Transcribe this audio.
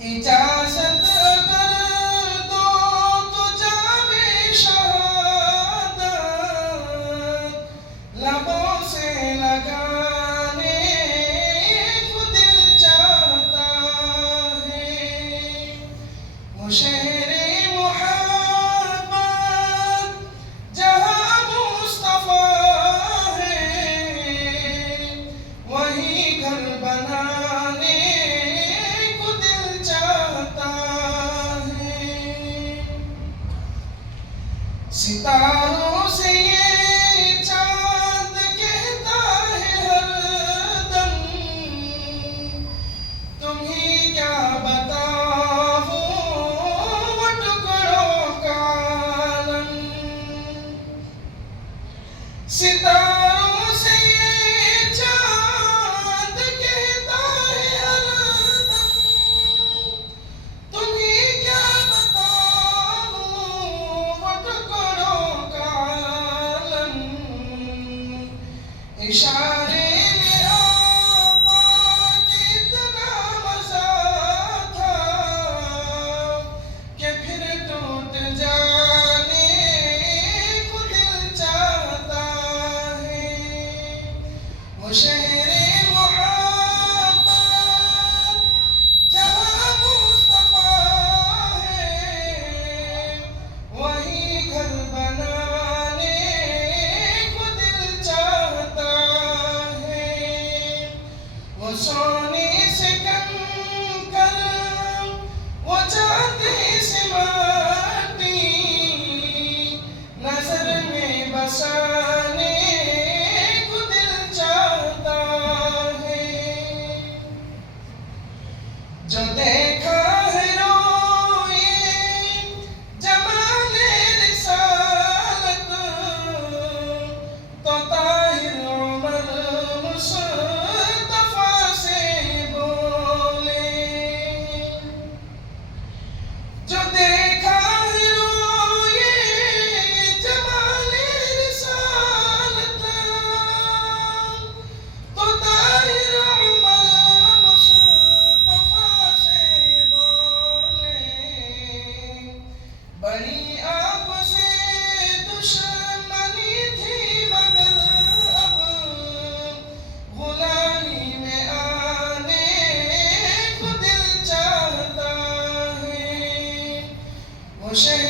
इजाजत अगर दो तो जामे शहादत लबों से लगाने को दिल चाहता है। वो शहरे मोहब्बत जहाँ मुस्तफा है, वहीं घर बनाने को दिल चाहता है। सितारों से ये चांद कहता है हरदम, तुम्हीं क्या बताओ वो टुकड़ों का आलम। सितारों से ये चांद कहता है हरदम, तुम्हीं क्या बताओ वो टुकड़ों का आलम। इशारे में आका कितना मजा था कि फिर टूट जाने को दिल चाहता है। वो शहरे मोहब्बत जहाँ मुस्तफा है, वहीं घर बनाने को दिल चाहता है। वो सोने से कंकर, वो चांदी से माटी, नजर में बसाने को दिल चाहता है। जो देखा है रोए जमाले रिसालत, तो ताहिर उमर मुस्तफा से बोले। जो देखा है रोए जमाले रिसालत, तो ताहिर उमर मुस्तफा से बोले। बड़ी आपसे दुश्मनी थी मगर अब गुलामी में आने को दिल चाहता है। वो शहर